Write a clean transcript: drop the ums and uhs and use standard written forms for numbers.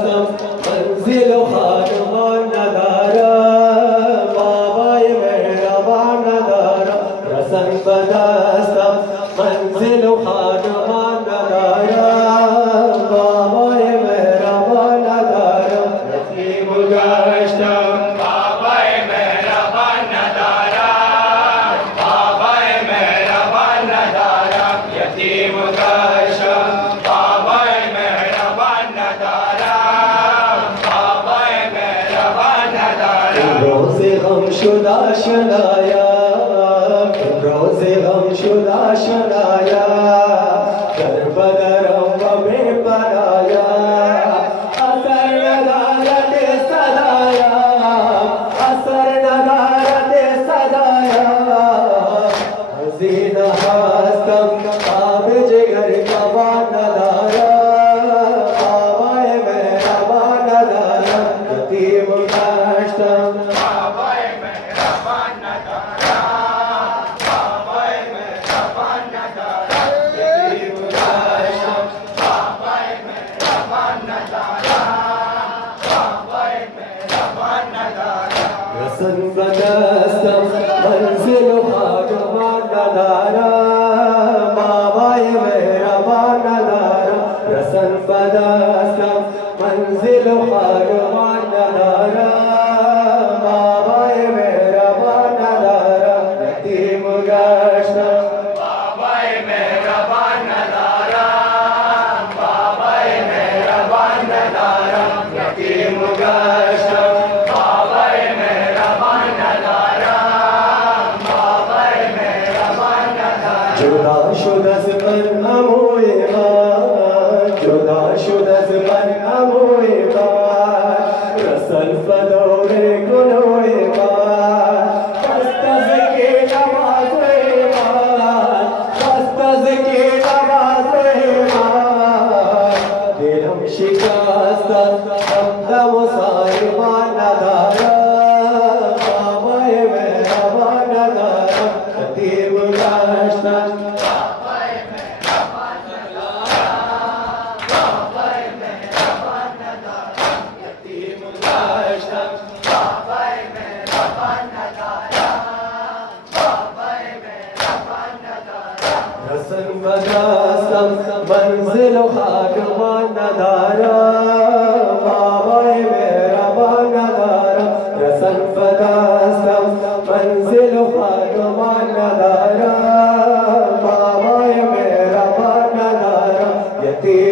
मंजिल खानवान नदारा बाबाए मेहरबान नदारा रसन बदस्तम मंजिल खानवान नदारा बाबाए मेहरबान नदारा नसीब गश्तम बाबाए मेहरबान नदारा बाबाए मेहरबान नदारा यतीम गश्तम बाबाए मेहरबान नदारा रोज़े गम शुदा शनाया रोज़े गम शुदा शनाया कर बदरम में बनाया असर नदारत सदाया असर नदारत सदाया हसीना हस्तम काब जिगर का नदारा बाबाए मेहरबान नदारा यतीम गश्तम बदस्तम मंजिल खानवान नदारा बाबाए मेहरबान नदारा रसन बदस्तम मंजिल खानवान नदारा बाबाए मेहरबान नदारा यतीम गश्तम बाबाए मेहरबान नदारा बाबाए मेहरबान नदारा यतीम गश्तम जुदा शुदस पर अमोएगा जुदा शुदस पर अमोएगा रसल फदोरे गुनोएगा फस्तज के नवाज़ेगा फस्तज के नवाज़ेगा दिलम शिकस्त हमदम साहिबान नदारा बाबाए मेहरबान नदारा यतीम गश्तम रसन बदस्तम मंजिल खानवान नदारा बाबाए मेहरबान नदारा रसन बदस्तम मंजिल खानवान नदारा बाबाए मेहरबान नदारा यतीम